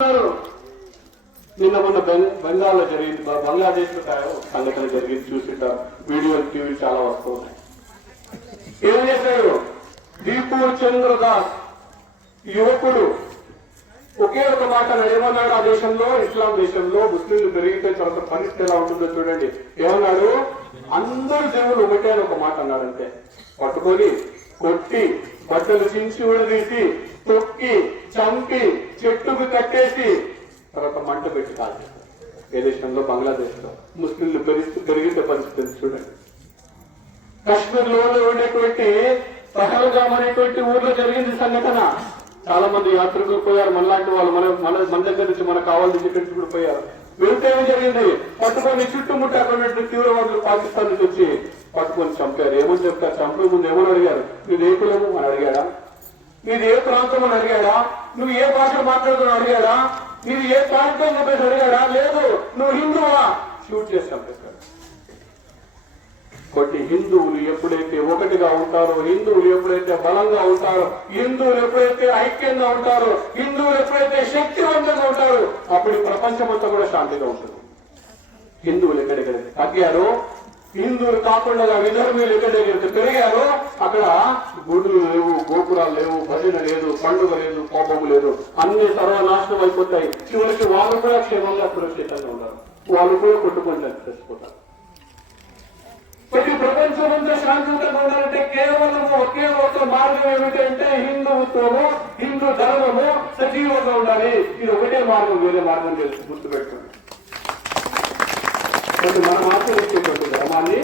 నిన్న మొన్న బెంగాల్లో జరిగింది, బంగ్లాదేశ్ లో సంఘటన జరిగింది, చూసింటారు. వీడియోలు టీవీలు చాలా వస్తూ ఉన్నాయి. ఏం చేశాడు దీపూర్ చంద్రదాస్ యువకుడు ఒకే ఒక మాట ఏమన్నాడు? ఆ దేశంలో, ఇస్లాం దేశంలో ముస్లింలు పెరిగితే తర్వాత పరిస్థితి ఎలా ఉంటుందో చూడండి. ఏమన్నాడు? అందరు జనులు ఒకటే ఒక మాట అన్నాడంటే, పట్టుకొని కొట్టి బట్టలు చించి ఉడదీసి తొక్కి చంపి చెట్టుకు కట్టేసి తర్వాత మంట పెట్టి కాదు. ఏ దేశంలో? బంగ్లాదేశ్ లో ముస్లింలు పెరిగితే పరిస్థితి చూడండి. కాశ్మీర్ లో ఉండేటువంటి పహల్గామ్ అనేటువంటి ఊర్లో జరిగింది సంఘటన. చాలా మంది యాత్రికులు పోయారు, మనలాంటి వాళ్ళు, మన దగ్గర నుంచి మనకు కావాల్సి ఇక్కడి కూడా పోయారు. వెళ్తే ఏమి జరిగింది? పట్టుకొని చుట్టుముట్టు అక్కడ తీవ్రవాదులు పాకిస్తాన్ నుంచి వచ్చి పట్టుకొని చంపారు. ఏమని చెప్తారు? చంపే ముందు ఏమని అడిగారు? నీది ఏ కులము అని అడిగాడా? నీది ఏ ప్రాంతం అని అడిగాడా? నువ్వు ఏ భాష మాట్లాడుతున్నావు అడిగాడా? నీది ఏ ప్రాంతం చెప్పేసి అడిగాడా? లేదు, నువ్వు హిందువా? షూట్ చేసి చంపేస్తాడు. కాబట్టి హిందువులు ఎప్పుడైతే ఒకటిగా ఉంటారో, హిందువులు ఎప్పుడైతే బలంగా ఉంటారో, హిందువులు ఎప్పుడైతే ఐక్యంగా ఉంటారో, హిందువులు ఎప్పుడైతే శక్తివంతంగా ఉంటారో, అప్పుడు ప్రపంచం అంతా కూడా శాంతిగా ఉంటుంది. హిందువులు ఎక్కడెక్కడైతే తగ్గారో, హిందువులు కాకుండా విధర్మీయులు ఎక్కడెక్కడైతే పెరిగారో, అక్కడ గుడులు లేవు, గోపురాలు లేవు, భజన లేదు, పండుగ లేదు, కోపము లేదు, అన్ని సర్వనాశనం అయిపోతాయి. చివరికి వాళ్ళు కూడా క్షేమంగా సురక్షితంగా ఉన్నారు, వాళ్ళు కూడా కొట్టుకొని చచ్చిపోతారు. ప్రతి ప్రపంచం అంతా శాంతియుతంగా ఉండాలంటే కేవలం ఒకే ఒక మార్గం ఏమిటంటే హిందుత్వము, హిందూ ధర్మము సజీవంగా ఉండాలి. ఇది ఒకటే మార్గం, వేరే మార్గం తెలుసు, గుర్తుపెట్టుకోండి. మనం ఆచరించేటువంటి ధర్మాన్ని,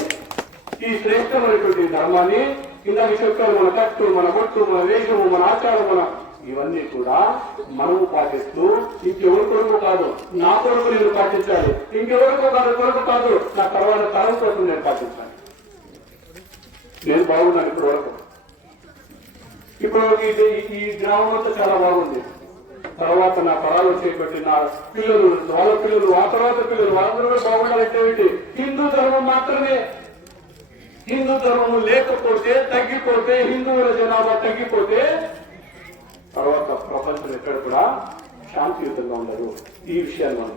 ఈ శ్రేష్టమైనటువంటి ధర్మాన్ని, ఇందాక చెప్పారు, మన కట్టు, మన బొట్టు, మన వేషము, మన ఆచారం, ఇవన్నీ కూడా మనము పాటిస్తూ, ఇంకెవరి కొరకు కాదు, నా కొరకు నేను పాటించాలి, ఇంకెవరికో కొరకు కాదు, నా తర్వాత తరం కోసం నేను పాటించాలి. నేను బాగున్నాను ఇప్పటి వరకు. ఇప్పుడు ఈ గ్రామం అంతా చాలా బాగుంది. తర్వాత నా తరాలు వచ్చేటువంటి నా పిల్లలు, వాళ్ళ పిల్లలు, ఆ తర్వాత పిల్లలు, వాళ్ళందరూ కూడా బాగుండాలంటే ఏమిటి? హిందూ ధర్మం మాత్రమే. హిందూ ధర్మము లేకపోతే, తగ్గిపోతే, హిందువుల జనాభా తగ్గిపోతే తర్వాత ప్రపంచం ఎక్కడ కూడా శాంతియుతంగా ఉండదు. ఈ విషయాన్ని మనం